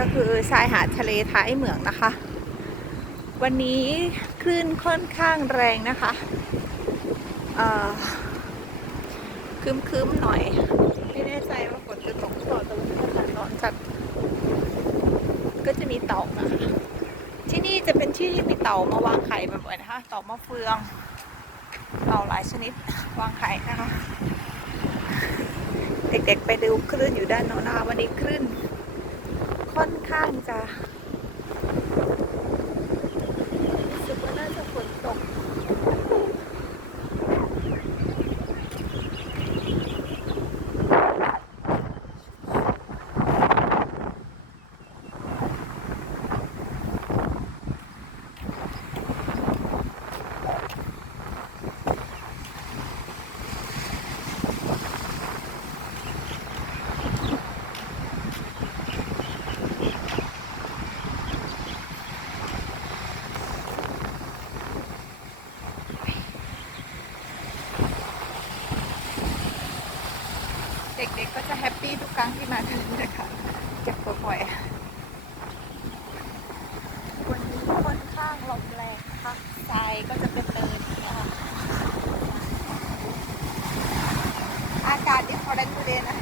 ก็คือชายหาดทะเลท้ายเหมืองนะคะ วันนี้คลื่นค่อนข้างแรงนะคะเอ่อคืมหน่อย ไม่แน่ใจว่าฝนจะตกหรือเปล่าแต่ว่าอากาศร้อนจัดก็จะมีเต่านะคะที่นี่จะเป็นที่ที่มีเต่ามาวางไข่บ่อยๆนะคะเต่ามะเฟืองเต่าหลายชนิดวางไข่นะคะ เด็กๆไปดูคลื่นอยู่ด้านโน้นนะคะวันนี้คลื่น ค่อนข้างจะรู้สึกว่าน่าจะฝนตก เด็กๆก็จะแฮปปี้ทุกครั้งที่มาที่นี่นะคะเจ็บปล่อยวันนี้ค่อนข้างลมแรงค่ะทรายก็จะเป็นเนินนะคะอากาศยังพอได้ดูเดนนะ